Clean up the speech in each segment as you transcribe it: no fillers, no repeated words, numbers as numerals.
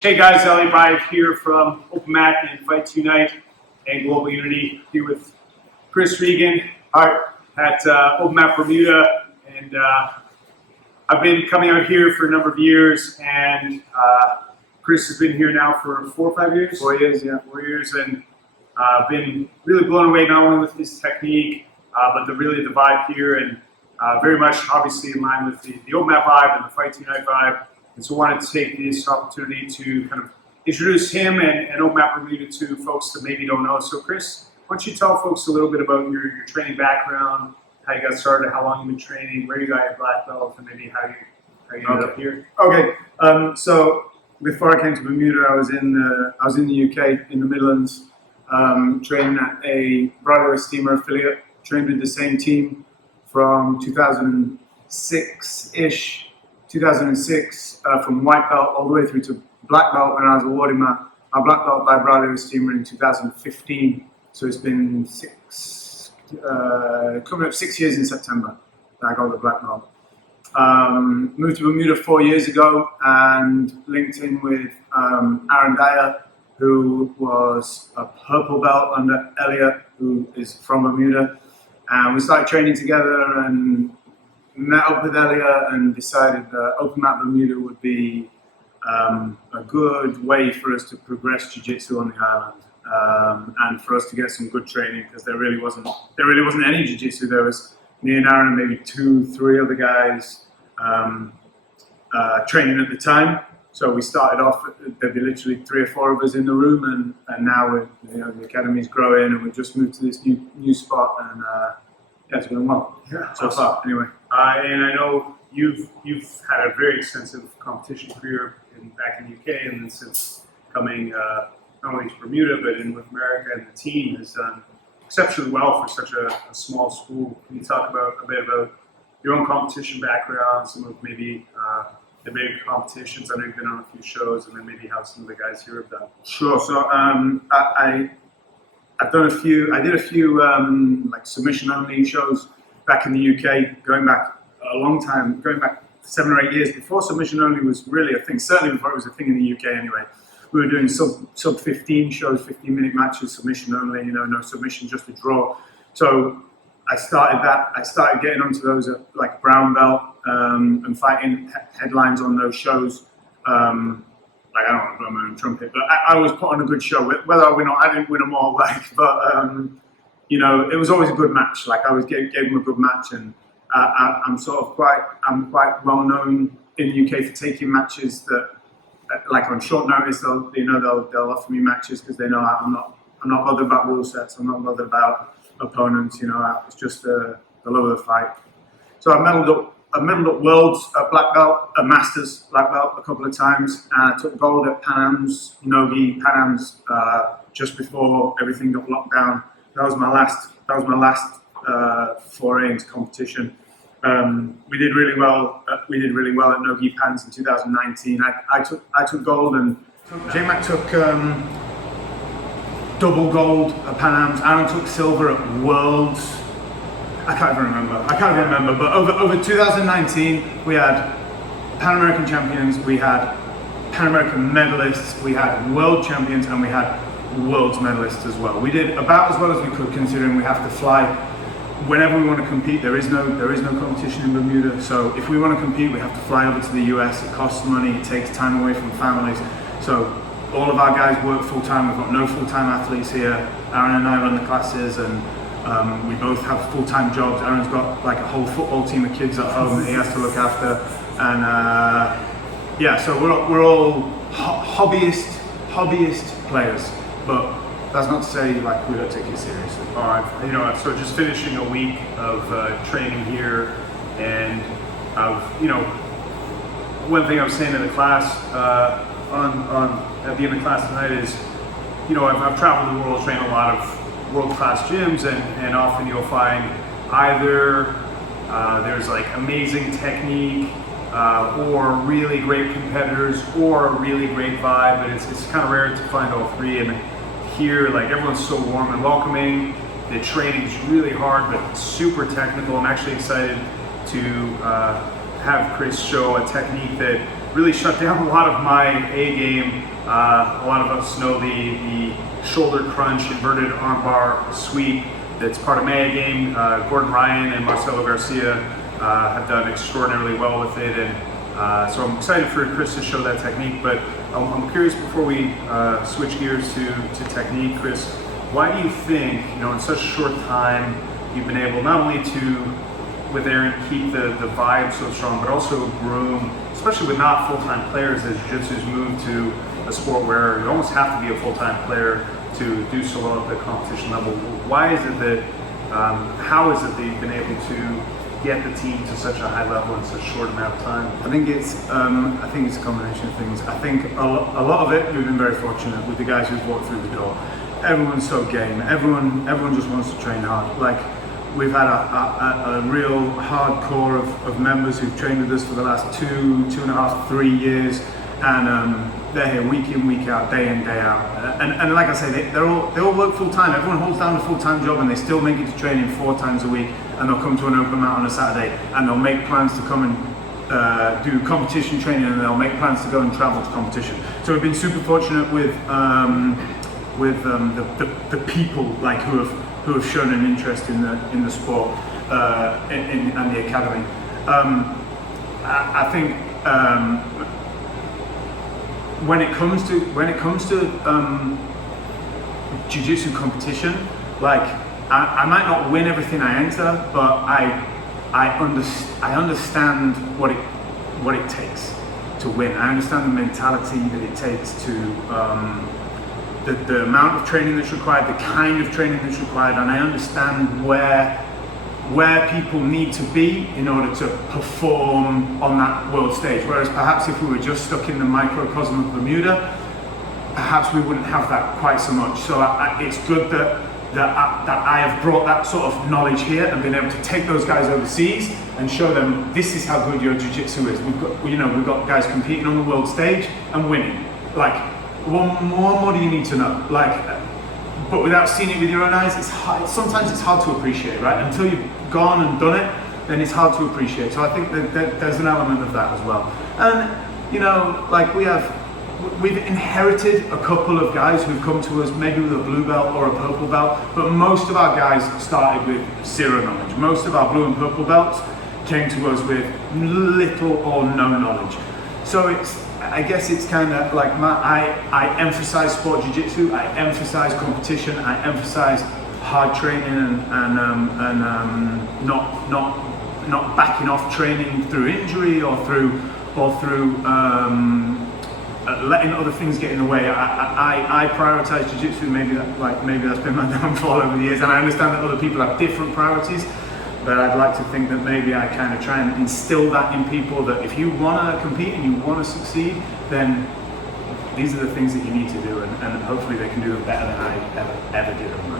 Hey guys, Elliot Vive here from OpenMat and Fight2Unite and Global Unity, here with Chris Regan at OpenMat Bermuda, and I've been coming out here for a number of years, and Chris has been here now for 4 or 5 years? 4 years, yeah. 4 years, and been really blown away not only with his technique, but the vibe here, and very much obviously in line with the OpenMat vibe and the Fight2Unite vibe. And so I wanted to take this opportunity to kind of introduce him and OpenMat Bermuda to folks that maybe don't know. So Chris, why don't you tell folks a little bit about your training background, how you got started, how long you've been training, where you got your black belt, and maybe how you ended up here. Okay. So before I came to Bermuda, I was in the UK, in the Midlands, training at a Braulio Estima affiliate. Trained with the same team from 2006 from white belt all the way through to black belt when I was awarded my black belt by Braulio Estima in 2015. So it's been coming up 6 years in September that I got the black belt. Moved to Bermuda 4 years ago and linked in with Aaron Dyer, who was a purple belt under Elliot, who is from Bermuda. And we started training together and met up with Elliot and decided that OpenMat Bermuda would be a good way for us to progress Jiu-Jitsu on the island, and for us to get some good training, because there really wasn't any Jiu-Jitsu. There was me and Aaron and maybe 2-3 other guys training at the time. So we started off, there'd be literally 3 or 4 of us in the room, and now the academy's growing, and we've just moved to this new spot, and it's going well so far. Anyway, and I know you've had a very extensive competition career back in the UK, and then since coming not only to Bermuda but in North America, and the team has done exceptionally well for such a small school. Can you talk a bit about your own competition background, some of maybe the big competitions? I know you've been on a few shows, and then maybe how some of the guys here have done. Sure. So I've done a few. I did a few like submission only shows back in the UK, going back a long time, going back 7 or 8 years before submission only was really a thing. Certainly before it was a thing in the UK. Anyway, we were doing sub 15 shows, 15-minute matches, submission only. No submission, just a draw. So I started that. I started getting onto those at like brown belt and fighting headlines on those shows. Like, I don't want to blow my own trumpet, but I always put on a good show. Whether I win or I didn't win them all, but it was always a good match. Like, I always gave them a good match, and I'm quite well known in the UK for taking matches that, like, on short notice, they'll offer me matches because they know I'm not bothered about rule sets. I'm not bothered about opponents. It's just the love of the fight. So I medalled at Worlds at black belt, at Masters black belt a couple of times, and I took gold at Pan Am's, Nogi Pan Am's, just before everything got locked down. That was my last foray into competition. We did really well at Nogi Pans in 2019. I took gold, and J-Mac took double gold at Pan Am's. Aaron took silver at Worlds. I can't even remember. But over 2019, we had Pan American champions, we had Pan American medalists, we had world champions, and we had world's medalists as well. We did about as well as we could, considering we have to fly whenever we want to compete. There is no competition in Bermuda. So if we want to compete, we have to fly over to the US. It costs money. It takes time away from families. So all of our guys work full time. We've got no full-time athletes here. Aaron and I run the classes, and we both have full-time jobs. Aaron's got like a whole football team of kids at home that he has to look after, and so we're all hobbyist players. But that's not to say like we don't take it seriously. All right, so just finishing a week of training here, and one thing I was saying in the class at the end of class tonight is, I've traveled the world, trained a lot of world-class gyms, and often you'll find either there's like amazing technique or really great competitors or a really great vibe, but it's kind of rare to find all three. And here, like, everyone's so warm and welcoming. The training's really hard but super technical. I'm actually excited to have Chris show a technique that really shut down a lot of my A game. A lot of us know the shoulder crunch, inverted armbar sweep. That's part of my A game. Gordon Ryan and Marcelo Garcia have done extraordinarily well with it, and so I'm excited for Chris to show that technique. But I'm curious, before we switch gears to technique, Chris, why do you think, in such a short time, you've been able not only to, with Aaron, keep the vibe so strong, but also groom, especially with not full-time players, as Jiu-Jitsu's moved to a sport where you almost have to be a full-time player to do so well at the competition level? Why is it that, how is it that you've been able to get the team to such a high level in such a short amount of time? I think it's a combination of things. I think a lot of it, we've been very fortunate with the guys who've walked through the door. Everyone's so game. Everyone just wants to train hard. Like, we've had a real hardcore of members who've trained with us for the last 2.5, 3 years, and they're here week in, week out, day in, day out. And like I say, they all work full time. Everyone holds down a full time job, and they still make it to training 4 times a week. And they'll come to an open mat on a Saturday, and they'll make plans to come and do competition training, and they'll make plans to go and travel to competition. So we've been super fortunate with the people like who have shown an interest in the sport and the academy. I think when it comes to jiu-jitsu competition, like, I might not win everything I enter, but I understand what it takes to win. I understand the mentality that it takes to the amount of training that's required, the kind of training that's required, and I understand where people need to be in order to perform on that world stage. Whereas perhaps if we were just stuck in the microcosm of Bermuda, perhaps we wouldn't have that quite so much. So it's good that I have brought that sort of knowledge here and been able to take those guys overseas and show them this is how good your jiu-jitsu is. We've got guys competing on the world stage and winning. Like, what more do you need to know? Like, but without seeing it with your own eyes, it's hard. Sometimes it's hard to appreciate, right? Until you've gone and done it, then it's hard to appreciate. So I think that there's an element of that as well. And like, we've inherited a couple of guys who've come to us maybe with a blue belt or a purple belt, but most of our guys started with zero knowledge. Most of our blue and purple belts came to us with little or no knowledge. So I guess it's kind of like I emphasize sport jiu-jitsu, I emphasize competition, I emphasize hard training and not backing off training through injury or through letting other things get in the way. I prioritize jiu-jitsu. Maybe that's been my downfall over the years, and I understand that other people have different priorities. But I'd like to think that maybe I kind of try and instill that in people, that if you want to compete and you want to succeed, then these are the things that you need to do, and hopefully they can do them better than I ever did them.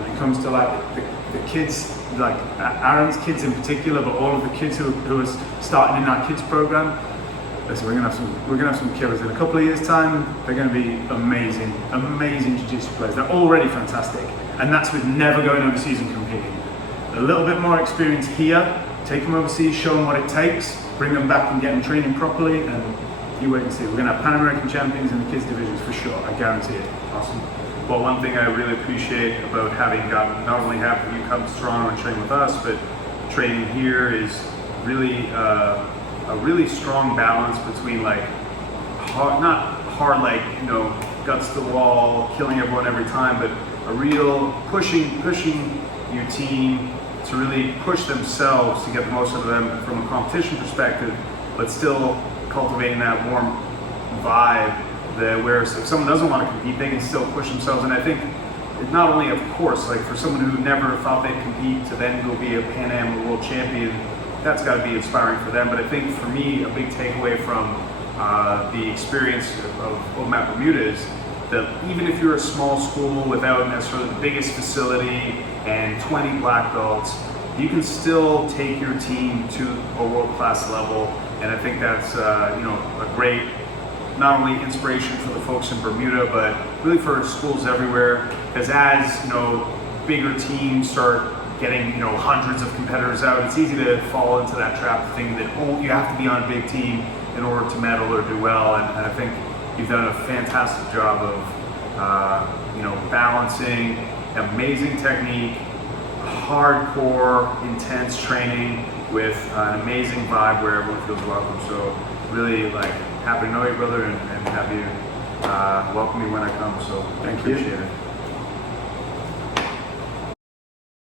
When it comes to like the kids, like Aaron's kids in particular, but all of the kids who are starting in our kids program, listen, we're gonna have some killers in a couple of years' time. They're gonna be amazing jiu-jitsu players. They're already fantastic, and that's with never going overseas and competing. A little bit more experience here, take them overseas, show them what it takes, bring them back and get them training properly, and you wait and see. We're gonna have Pan American champions in the kids divisions for sure, I guarantee it. Awesome. Well, one thing I really appreciate about having gotten, not only having you come to Toronto and train with us, but training here is really a really strong balance between like not hard like guts to the wall, killing everyone every time, but a real pushing your team to really push themselves to get the most out of them from a competition perspective, but still cultivating that warm vibe that where if someone doesn't want to compete, they can still push themselves. And I think not only, of course, like for someone who never thought they'd compete to then go be a Pan Am world champion, that's got to be inspiring for them. But I think for me, a big takeaway from the experience of OpenMat Bermuda is that even if you're a small school without necessarily the biggest facility and 20 black belts, you can still take your team to a world-class level. And I think that's a great, not only inspiration for the folks in Bermuda, but really for schools everywhere. Because as bigger teams start getting hundreds of competitors out, it's easy to fall into that trap thing that you have to be on a big team in order to medal or do well. And I think you've done a fantastic job of balancing amazing technique, hardcore, intense training with an amazing vibe where everyone feels welcome. So really happy to know you, brother, and have you welcome me when I come. So Thank you. Appreciate it.